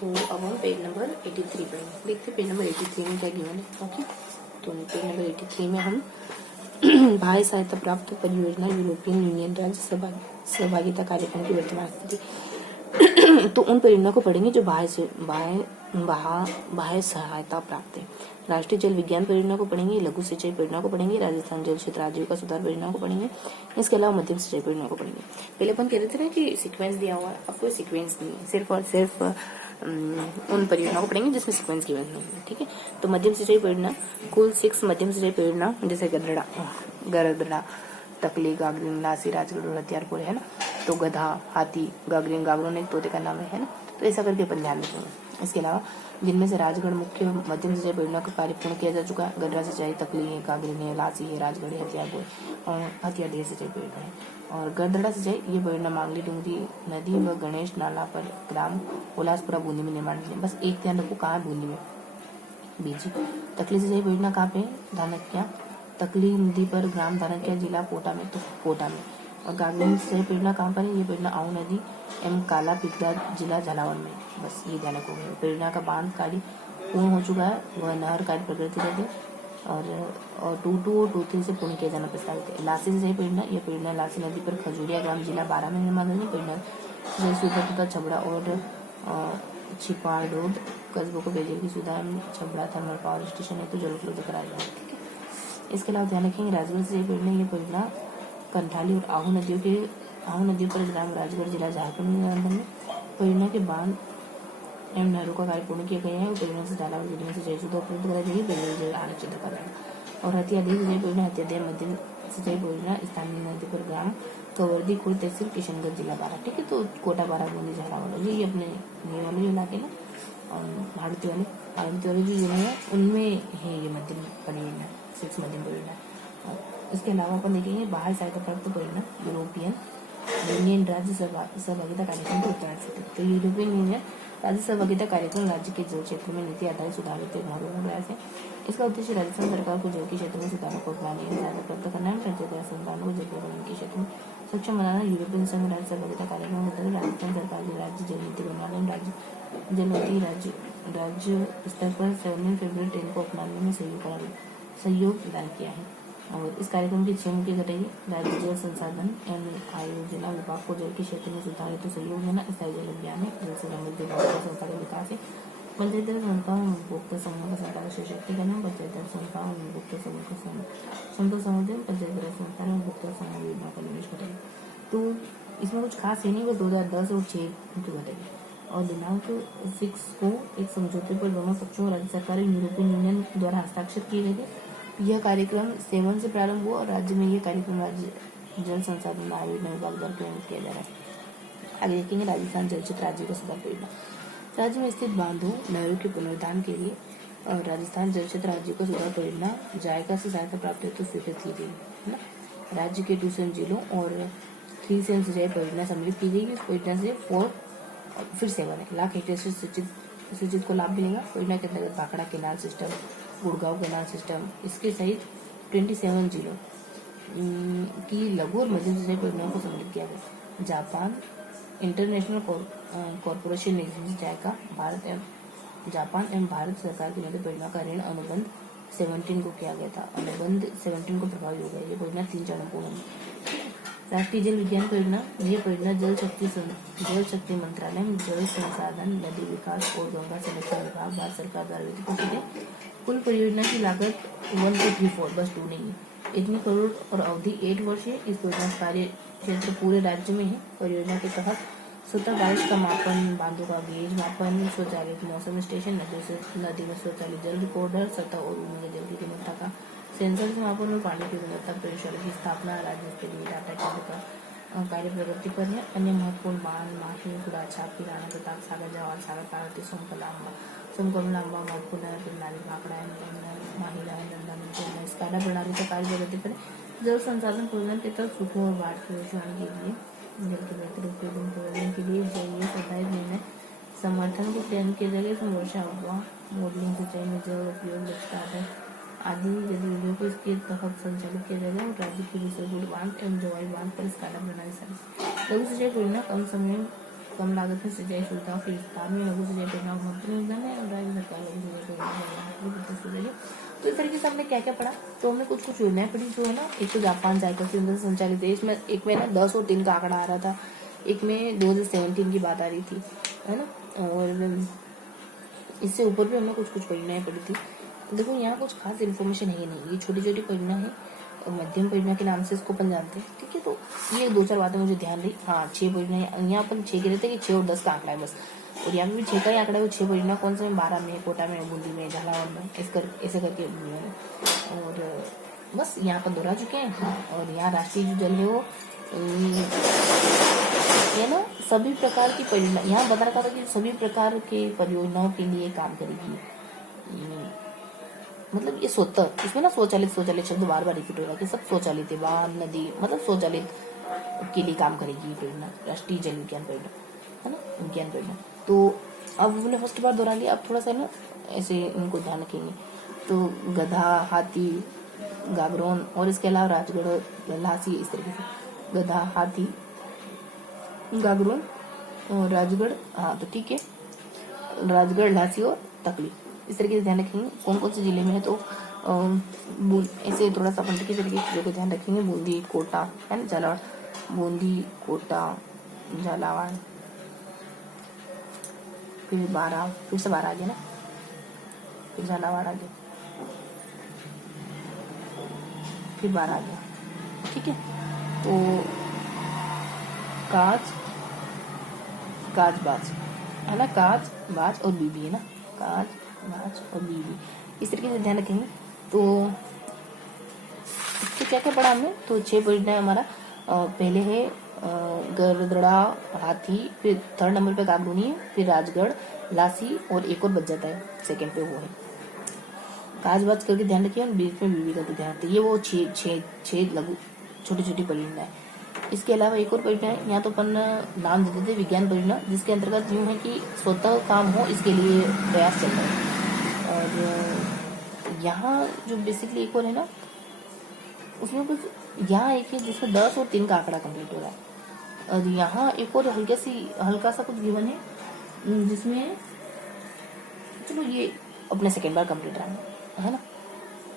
तो अब हम पेज नंबर 83 पढ़ेंगे। देखते पेज नंबर 83 में क्या गिवन है। ओके, तो पेज नंबर 83 में हम बाह्य सहायता प्राप्त परियोजना यूरोपियन यूनियन राज्य सहभागिता कार्यक्रम की वर्तमान स्थिति तो उन परियोजना को पढ़ेंगे जो बाह्य सहायता प्राप्त है। राष्ट्रीय जल विज्ञान परियोजना को पढ़ेंगे, लघु सिंचाई परियोजना को पढ़ेंगे, राजस्थान जल क्षेत्र आजीविका सुधार परियोजना को पढ़ेंगे, इसके अलावा मध्यम सिंचाई परियोजना को पढ़ेंगे। पहले अपन कह रहे थे ना कि सीक्वेंस दिया हुआ है, अब कोई सीक्वेंस नहीं है, सिर्फ और सिर्फ उन परियोजना को पढ़ेंगे जिसमें सीक्वेंस गिवन नहीं है। ठीक है, तो मध्यम सिंचाई परियोजना कुल 6 मध्यम सिंचाई परियोजना जैसे गरदड़ा, तकली, गागरिन, लासी, राजगढ़ और हथियारपुर है ना। तो गधा, हाथी, गागरिन, गागरोन एक तोते का नाम है ना। तो ऐसा करके अपन ध्यान रखेंगे। इसके अलावा जिनमें से राजगढ़ मुख्य मध्यम सिंचाई परियोजना का कार्य पूर्ण किया जा चुका है। गडरा सिंचाई, तकली है, गागरिन है, लासी है, राजगढ़ है, हथियारपुर और हथियार सिंचाई परियोजना है। और गरदड़ा सिंचाई ये परियोजना मांगली डूंगरी नदी व गणेश नाला पर ग्राम उल्लासपुरा बूंदी में निर्माण की। बस एक ध्यान रखो, कहाँ बूंदी में बीजी। तकली सिंचाई परियोजना कहाँ पे, धानक्या, तकली नदी पर ग्राम धानक्या, जिला कोटा में, तो कोटा में। और गागरिन सिंचाई परियोजना कहाँ पर है, ये परियोजना आऊ नदी एम काला पिपला जिला झालावाड़ में। बस ये ध्यान रखोगे। परियोजना का बांध कार्य पूर्ण हो चुका है, वह नहर कार्य प्रगति है और 2-2 और 2-3 से पूर्ण किया जाना प्रस्तावित है। लासी सिंचाई परियोजना, यह परियोजना लासी नदी पर खजूरिया ग्राम जिला 12 में निर्माण होगी। परियोजना सुधा छबड़ा और छिपाड़ रोड कस्बों को पेयजल की सुविधा छबड़ा थर्मल पावर स्टेशन है तो जल उपलब्ध कराया जाए। ठीक है, इसके अलावा ध्यान रखेंगे राजगढ़ सिंचाई परियोजना, ये परियोजना कंठाली और आहू नदियों पर ग्राम राजगढ़ जिला झारखंड में परियोजना के बांध एवं नहरों का कार्य पूर्ण किया गया है। परियोजना से झालावाड़ जिले में सिंचाई सुविधा उपलब्ध कराई जाएगी। परियोजना आरक्षित कराया। और हथियादी सिंचाई परियोजना, हथियादी मध्यम सिंचाई परियोजना स्थानीय नदी पर ग्राम कवर्दी खुर्द तहसील किशनगंज जिला 12। ठीक है, तो कोटा 12 बूंदी झालावाड़ ये अपने ये वाले जो इलाके ना भारतीय वाले जो है उनमें है ये मध्यम परियोजना, 6 मध्यम परियोजना। इसके अलावा अपन देखेंगे बाह्य सहायता प्राप्त परियोजना यूरोपियन यूनियन राज्य सहभागिता कार्यक्रम की उत्तरायण स्थिति। तो यूरोपियन यूनियन राज्य सहभागिता कार्यक्रम राज्य के जल क्षेत्र में नीति आधारित सुधार के महत्वपूर्ण प्रयास है। इसका उद्देश्य राजस्थान सरकार को जल के क्षेत्र में सुधारों को अपनाने की सहायता प्राप्त करना है। पंचायत संस्थानों को जल प्रबंधन के क्षेत्र में सक्षम बनाना। यूरोपियन संघ राज्य सहभागिता कार्यक्रम के तहत राजस्थान सरकार की राज्य जल नीति बनाने में राज्य स्तर पर 7 फरवरी 10 को अपनाने में सहयोग प्रदान किया है। और इस कार्यक्रम की 6 मुख्य घटक राज्य जल संसाधन एवं आयोजना विभाग को जल के क्षेत्र में सुधार हेतु सहयोग देना, स्थायी जल अभियान है, जल से संबंधित विभाग का संस्थागत विकास है, पंचायत संस्थाओं और उपभोक्ता समूह का सरकार सशक्तिकरण, पंचायत संस्थाओं और उपभोक्ता समूह का संतोष संवर्धन, पंचायत संस्थाओं और उपभोक्ता समूह योजना का निवेश करेगा। तो इसमें कुछ खास है नहीं, बस 2010 और 6 की घटेगी। और दिनांक 6 को एक समझौते पर दोनों पक्षों और राज्य सरकार यूरोपियन यूनियन द्वारा हस्ताक्षर किए गए थे। यह कार्यक्रम 7 से प्रारंभ हुआ और राज्य में यह कार्यक्रम राज्य जल संसाधन आयोजना विभाग द्वारा प्रेरित किया जा रहा है। आगे देखेंगे राजस्थान जल क्षेत्र आजीविका सुधार परियोजना। राज्य में स्थित बांधों नहरों के पुनरुद्धार के लिए और राजस्थान जल क्षेत्र आजीविका सुधार परियोजना जायका से सहायता प्राप्त हेतु स्वीकृत की गई है ना। राज्य के 2 जिलों और 3 सिंचाई परियोजना सम्मिलित की गई। इस परियोजना से 7 लाख हेक्टेयर से सिंचित को लाभ मिलेगा। परियोजना के अंतर्गत Bhakra canal system, Gurgaon canal system, इसके सहित 27 जिलों की लघु और मध्यम सिंचाई परियोजनाओं को सम्मिलित किया गया। जापान इंटरनेशनल कॉर्पोरेशन एजेंसी जायका जापान एवं भारत सरकार की मध्य परियोजना का ऋण अनुबंध 17 को किया गया था। अनुबंध 17 को प्रभावी हो गया। ये परियोजना 3 चरणों पूर्ण होगी। राष्ट्रीय जल विज्ञान परियोजना, ये परियोजना जल शक्ति मंत्रालय में जल संसाधन, नदी विकास और गंगा संरक्षण विभाग भारत सरकार द्वारा वित्त पोषित है। कुल परियोजना की लागत 1234 बस 2 नहीं है, इतनी करोड़ और अवधि 8 वर्ष है। इस परियोजना का कार्य क्षेत्र पूरे राज्य में है। परियोजना के तहत स्वतः बारिश का मापन, बांधों का गेज मापन, स्वचालित मौसम स्टेशन, नदी में स्वचालित जल रिकॉर्डर, सतह और भूमि जल की गुणवत्ता का सेंसर से मापन और पानी की गुणवत्ता प्रयोगशाला की स्थापना राज्य स्तरीय डाटा केंद्र का कार्य प्रगति पर है। अन्य महत्वपूर्ण बांध माही, गुड़ा छापी, राणा प्रताप सागर, जवाहर सागर, पार्वती, सोमकमलांबा, महत्वपूर्ण प्रणाली भाखड़ा, माहिला, नंदा, स्काडा प्रणाली का कार्य प्रगति पर जल संसाधन परियोजना के तहत सूखों और बाढ़ की रोकथाम के लिए जल के बेहतर उपयोग प्रबंधन के लिए जलीय सहायक निर्णय समर्थन को क्रियान्वित किया जाएगा। वर्षा अफवाह, मॉडलिंग सिंचाई में जल उपयोग दक्षता आदि गतिविधियों को इसके तहत संचालित किया जाएगा। और राज्य की रिसर्वुड बांध एवं जवाई बांध पर स्काडा प्रणाली लघु सिंचाई परियोजना कम समय कम लागत में सिंचाई सुविधा के विस्तार में लघु सिंचाई परियोजना का महत्वपूर्ण योगदान है और राज्य सरकार लघु सिंचाई परियोजना। तो इस तरीके से हमने क्या क्या पढ़ा, तो हमने कुछ कुछ योजनाएं पढ़ी जो है ना, एक तो जापान जायका के अंदर संचालित है, इसमें एक में ना 10 और 3 का आंकड़ा आ रहा था, एक में 2017 की बात आ रही थी, है ना, और इससे ऊपर भी हमने कुछ कुछ परियोजनाएं पढ़ी थी। देखो यहाँ कुछ खास इन्फॉर्मेशन है नहीं, ये छोटी छोटी परियोजना है और मध्यम परियोजना के नाम से इसको अपन जानते हैं, ठीक है। तो ये 2-4 बातें मुझे ध्यान रही। हाँ, 6 परियोजना, यहाँ अपन 6 कह रहे थे कि 6 और 10 का आंकड़ा है बस, और यहाँ पे भी 6 का ही आंकड़ा है। वो 6 परियोजना कौन से में, 12 में, कोटा में, बूंदी में, झालावाड़ में, ऐसे करके। और बस यहाँ पर दोहरा चुके हैं। और यहाँ राष्ट्रीय जो जल है वो ये ना सभी प्रकार की परियोजना, यहाँ बता रखा था कि सभी प्रकार के परियोजनाओं के लिए काम करेगी। मतलब ये स्वतः, इसमें ना स्वचालित शब्द बार बार रिपीट हो रहा है कि सब स्वचालित है, बांध, नदी, मतलब स्वचालित के लिए काम करेगी परियोजना, राष्ट्रीय जल विज्ञान परियोजना, है ना, विज्ञान परियोजना। तो अब हमने फर्स्ट बार दोहरा लिया, अब थोड़ा सा ना ऐसे इनको ध्यान रखेंगे। तो गधा, हाथी, गागरोन और इसके अलावा राजगढ़, लासी, इस तरीके से गधा, हाथी, गागरोन और राजगढ़, हाँ तो ठीक है, राजगढ़, लासी और तकली, इस तरीके से ध्यान रखेंगे कौन कौन से जिले में है। तो ऐसे थोड़ा सा अपन तरीके से चीज़ों को ध्यान रखेंगे। बूंदी, कोटा, है ना, झालावाड़, बूंदी, कोटा, झालावाड़, फिर 12, फिर से 12 आ गया ना, फिर झालावाड़ आ गया, फिर 12 आ गया, ठीक है। तो काज, बाज, है ना, काज, बाज और बीबी, है ना, काज, बाज और बीबी, इस तरीके से ध्यान रखेंगे। तो इससे क्या क्या पढ़ा हमने, तो 6 पॉइंट है हमारा। पहले है गरदड़ा, हाथी, फिर 3rd नंबर पे गागरूनी है, फिर राजगढ़, लासी और एक और बच जाता है सेकंड पे, वो है काज, बाज करके ध्यान रखिए, और बीच में बीबी का भी ध्यान रखिए। ये वो 6 लघु छोटी छोटी परियोजना है। इसके अलावा एक और परियोजना है, यहाँ तो अपन नाम देते थे विज्ञान परियोजना, जिसके अंतर्गत यूँ है कि स्वतः काम हो इसके लिए प्रयास चल रहा है। और यहाँ जो बेसिकली एक और है ना, उसमें कुछ यहाँ एक है जिसमें 10 और 3 का आंकड़ा कंप्लीट हो रहा है। और यहाँ एक और हल्का सा कुछ गिवन है, जिसमें चलो ये अपने सेकेंड बार कंप्लीट रहा है ना।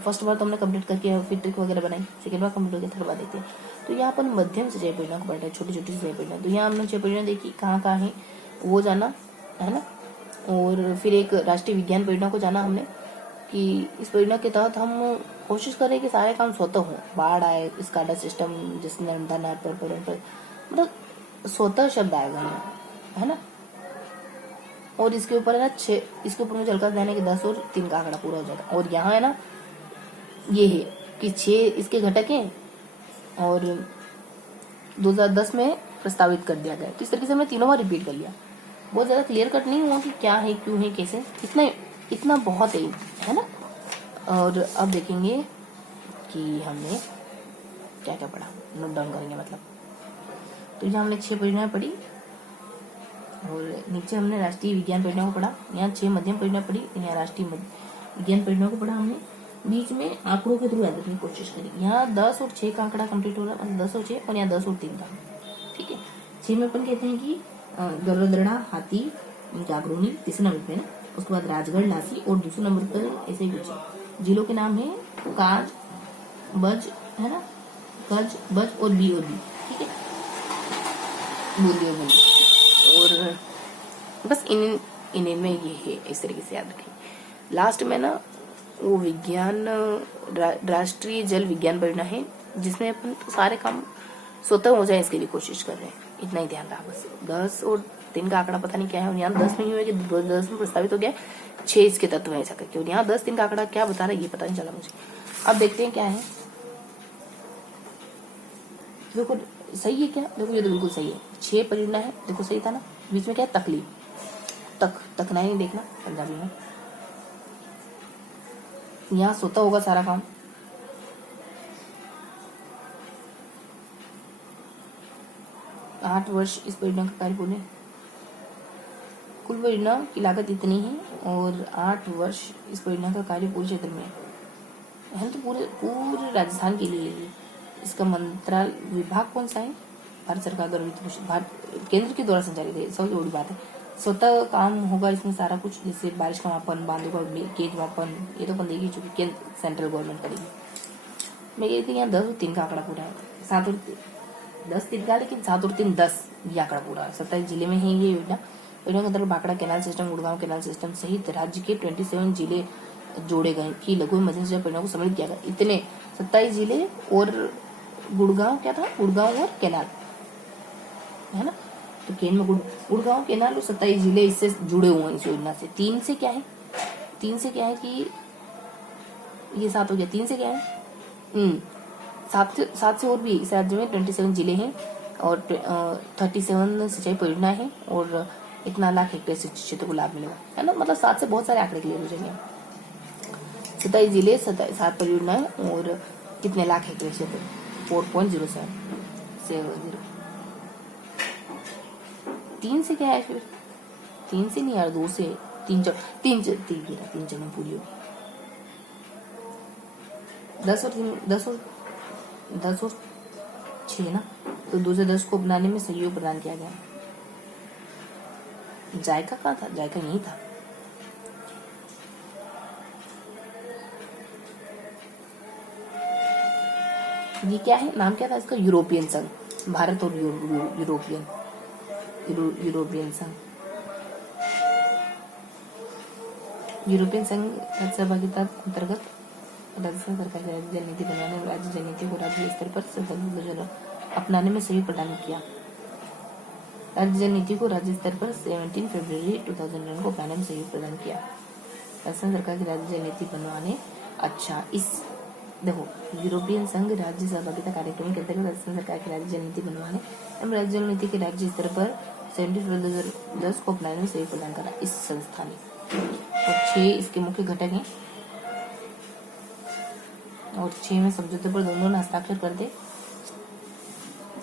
फर्स्ट बार तो हमने कंप्लीट करके फिर ट्रिक वगैरह बनाई, सेकेंड बार कंप्लीट हो गया, थर्ड बार देखते हैं। तो यहाँ पर मध्यम सिंचाई परियोजना को पढ़ रहे हैं, छोटी छोटी सिंचाई परियोजना। तो यहाँ हमने 6 परियोजना देखी, कहाँ है वो जाना, है ना। और फिर एक राष्ट्रीय विज्ञान परियोजना को जाना हमने, कि इस परियोजना के तहत हम कोशिश करें कि सारे काम स्वतः हों, बाढ़ आए, स्काडा सिस्टम, जिसमें नर्मदा नहर पर मतलब स्वतः शब्द आएगा यहाँ, है ना। और इसके ऊपर है ना 6, इसके ऊपर मुझे हल्का ध्यान है कि 10 और 3 का आंकड़ा पूरा हो जाएगा। और यहाँ है ना ये है कि 6 इसके घटक हैं और 2010 में प्रस्तावित कर दिया गया। तो इस तरीके से हमने तीनों बार रिपीट कर लिया। बहुत ज्यादा क्लियर कट नहीं हुआ कि क्या है, क्यों है, कैसे, इतना बहुत है ना। और अब देखेंगे कि हमने क्या क्या पढ़ा, नोट डाउन करेंगे मतलब। तो यहाँ हमने 6 परियोजनाएं पढ़ी, और नीचे हमने राष्ट्रीय विज्ञान परियोजना को पढ़ा। यहाँ 6 मध्यम परियोजना पढ़ी, यहाँ राष्ट्रीय विज्ञान परियोजना को पढ़ा हमने। बीच में आंकड़ों के थ्रू याद रखने की कोशिश करी। यहाँ 10 और 6 का आंकड़ा कंप्लीट हो रहा है, 10 और 6, और यहाँ 10 और 3 का, ठीक है। 6 में अपन कहते हैं कि गरुदड़ा, हाथी, जागरूनी, तीसरे नंबर पे ना, उसके बाद राजगढ़, लासी, और दूसरे नंबर पर ऐसे ही कुछ जिलों के नाम है, काज, बज, है ना, कज, बज और बी, ठीक है, बूंदी और बूंदी। और बस इनमें ये है, इस तरीके से याद रखें। लास्ट में ना वो विज्ञान राष्ट्रीय जल विज्ञान परियोजना है, जिसमें अपन सारे काम स्वतः हो जाए इसके लिए कोशिश कर रहे हैं, इतना ही ध्यान रहा बस। 10 और 3 का आंकड़ा पता नहीं क्या है, और यहाँ 10 में ही है कि 2010 में प्रस्तावित हो गया, 6 इसके तत्व है ऐसा करके, और यहाँ 10-3 का आंकड़ा क्या बता रहा है ये पता नहीं चला मुझे। अब देखते हैं क्या है। देखो सही है क्या, देखो ये तो बिल्कुल सही है, 6 परियोजना है, देखो सही था ना। बीच में क्या है, तकलीफ, तक नहीं देखना पंजाबी में, यहाँ सोता होगा सारा काम। आठ वर्ष इस परियोजना का कार्य पूर्ण। कुल परियोजना की लागत इतनी है, और 8 वर्ष इस परियोजना का कार्य पूरे क्षेत्र में है, तो पूरे राजस्थान के लिए है। इसका मंत्रालय विभाग कौन सा है, भारत सरकार द्वारा केंद्र के द्वारा संचालित है, सबसे बड़ी बात है। स्वतः काम होगा इसमें सारा कुछ, जैसे बारिश का मापन, बांधों का गेज मापन, ये तो अपन देगी चूंकि केंद्र सेंट्रल गवर्नमेंट करेगी। मैं ये थी यहाँ 10 और 3 का आंकड़ा पूरा है, 7 और 10 3 का, लेकिन 7 और 3 10 ये आंकड़ा पूरा है। 27 जिले में है ये योजना। योजना के अंतर्गत Bhakra canal system, Gurgaon canal system सहित राज्य के 27 जिले जोड़े गए कि लघु मध्यम सिंचाई परियोजना को सम्मिलित किया गया। इतने 27 जिले और गुड़गांव क्या था, गुड़गांव और कैनाल है ना। तो केंद्र में गुड़गांव कैनाल और 27 जिले इससे जुड़े हुए हैं इस योजना से। 3 से क्या है, 3 से क्या है कि ये 7 हो गया। 3 से क्या है, 7 से और भी इस राज्य में 27 जिले हैं और 37 सिंचाई परियोजना है और इतना लाख हेक्टेयर सिंचाई क्षेत्र को लाभ मिलेगा, है ना। मतलब 7 से बहुत सारे आंकड़े क्लियर हो जाएंगे। 27 जिले, 7 परियोजनाएं और कितने लाख हेक्टेयर क्षेत्र, 4.07 3 से क्या है फिर, 3 से नहीं यार, 2 से 3 चरण पूरी होगी। 10 और 6 ना, तो 2 से 10 को अपनाने में सहयोग प्रदान किया गया। जायका कहाँ था, जायका यही था। ये क्या है, नाम क्या था इसका, यूरोपियन संघ, भारत और यूरोपियन संघ। यूरोपियन संघ सहभागिता अंतर्गत राजस्थान सरकार की राज्य जल नीति बनवाने और राज्य जल नीति को राज्य स्तर पर अपनाने में सहयोग प्रदान किया। राज्य जल नीति को राज्य स्तर पर 17 फरवरी 2009 को अपनाने में सहयोग प्रदान किया। राजस्थान सरकार की राज्य जल नीति बनवाने, अच्छा इस देखो, यूरोपियन संघ राज्य सहभागिता कार्यक्रम के अंतर्गत राजस्थान सरकार की राज्य जल नीति बनवाने एवं राज्य जल नीति के राज्य स्तर पर 17 फरवरी 2010 को अपनाने में सहयोग प्रदान करा इस संस्था ने। और 6 इसके मुख्य घटक हैं और 6 में समझौते पर दोनों ने हस्ताक्षर कर दे।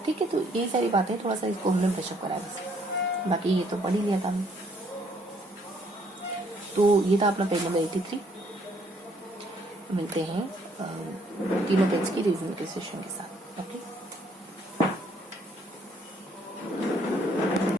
ठीक है, तो ये सारी बातें थोड़ा सा इसको हमने ब्रशअप करा बस, बाकी ये तो पढ़ ही लिया था हमने। तो ये था अपना पेज नंबर 83। मिलते हैं तीनों पेज की रिव्यू के सेशन के साथ। ओके।